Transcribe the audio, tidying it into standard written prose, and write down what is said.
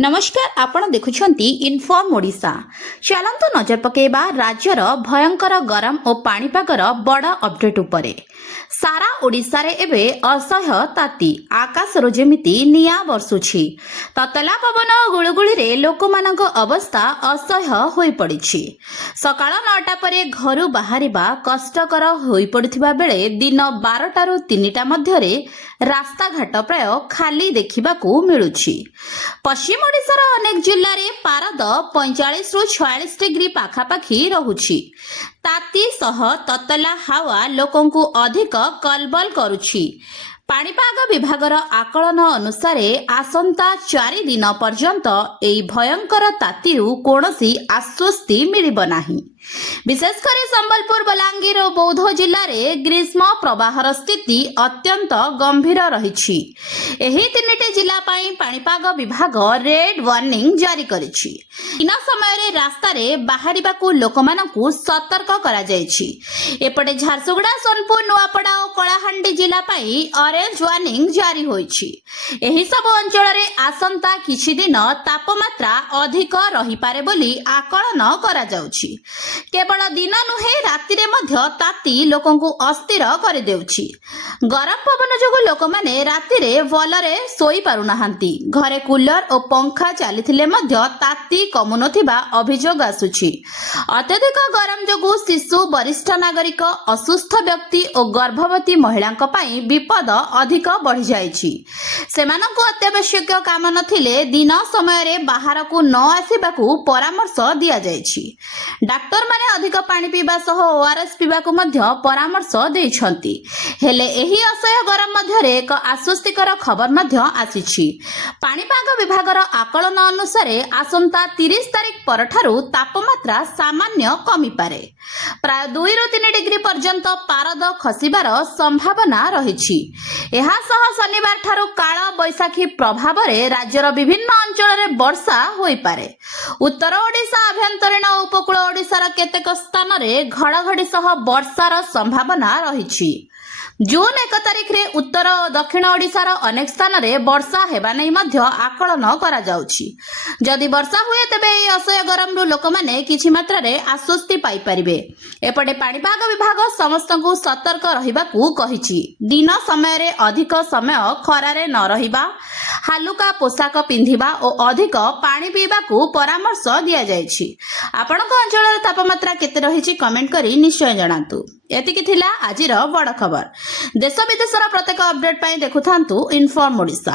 नमस्कार आपण देखुछंती इनफॉर्म ओडिशा। चलंतु नजर पकेबा राज्यर भयंकर गरम और पाणीपागर बड़ अपडेट उपरे। सारा ओडिशा रे एबे असह्य ताती आकाशर जेमिति निया बरसुछि। ततला पवन गुळगुळी रे लोकमानक अवस्था असह्य होई पड़िछि। सकाळ 9टा परे घरु बाहरिबा कष्टकर होई पड़िथिबा बेले दिन 12टा रु 3टा मध्यरे रास्ता घाट प्राय खाली देखिबाकू मिलुछि। पश्चिम ओडिशार अनेक जिल्ला रे पारद 45 रु 46 डिग्री पाखापाखी रहुछि। ताती सह ततला हावा लोकंकु अधिक कलबल करुछि। पाणीपाग विभागर आकलन अनुसार आसंता 4 दिन पर्यंत एई भयंकर तातीरु कोनोसी आश्वस्ति मिलिब नाही। विशेषकर संबलपुर बलांगीर और बौद्ध जिल्ला रे ग्रीष्म प्रवाहर स्थिति अत्यंत गंभीर रहिछि। एही 3टी जिल्ला पई पाणीपाग विभाग रेड वार्निंग जारी करिछि। इन समय रे रास्ता रे बाहरिबाकू लोकमानकू सतर्क करा जायछि। एपटे झारसुगुड़ा सोनपुर नुआपड़ा और कलाहांडी जिल्ला पई ऑरेंज वार्निंग जारी होइछि। एही सब अंचल रे आसंता किछि दिन तापमात्रा अधिक रही पारे बोली आकलन करा जाउछि। केवल दिन नुहे राति रे मध्य ताती लोकंकु अस्थिर कर देउछि। गरम पवन जोगु लोक माने राति रे भलरे सोई पारु नाहांती। घरे कूलर और पंखा चलिथिले मध्य ताती कमुनथिबा अभियोग आसुछि। अत्यधिक गरम जोगु शिशु, वरिष्ठ नागरिक, असुस्थ व्यक्ति और गर्भवती महिलांक पई विपद अधिक बढ़ी जाइछि। सेमानंकु अत्यावश्यक काम नथिले दिन समय रे बाहरकू न आसिबाकू परामर्श दिया जाइछि। डाक्टर माने अधिक पानी पीबा सह ओआरएस पीबाकू मध्य परामर्श देइछंती। हेले एही असह्य गरम मध्य रे एक आश्वस्तिकर खबर मध्य आसिछि। पाणीपाग विभागर आकलन अनुसार आसंता 30 तारिख परठारु तापमात्रा सामान्य कमी पारे। प्राय 2 रु 3 डिग्री पर्यंत पारद खसिबार संभावना रहिछि। एहा सह शनिवार ठारु काळ बैसाखी प्रभाव रे राज्यर विभिन्न अंचल रे वर्षा होई पारे। उत्तर ओडिशा अभ्यंतरीण उपकूल ओडिशार केतेक स्थान रे घड़घड़ी सह वर्षार संभावना रहिछि। जून 1 तारिख रे उत्तर और दक्षिण ओडिशार अनेक स्थान रे वर्षा हेबा नै मध्य आकलन करा जाउछि। जदि वर्षा हुए तेबे ए असह्य गरम रु लोक माने किछि मात्रा रे आश्वस्ति पाई परिबे। एपटे पाणीपाग विभाग समस्तंकु सतर्क रहिबाकू कहिछि। दिन समय रे अधिक समय खरारे न रहिबा, हालुका पोशाक पिंधिबा और अधिक पानी पीबाकू परामर्श दिया जायछि। आपणक अंचल तापमात्रा केते रहिछि कमेंट करी निश्चय जणातु। एतिकी थिला आजिर बड़ खबर। देश विदेशर प्रत्येक अपडेट पाई देखुथांतु इनफॉर्म ओडिशा।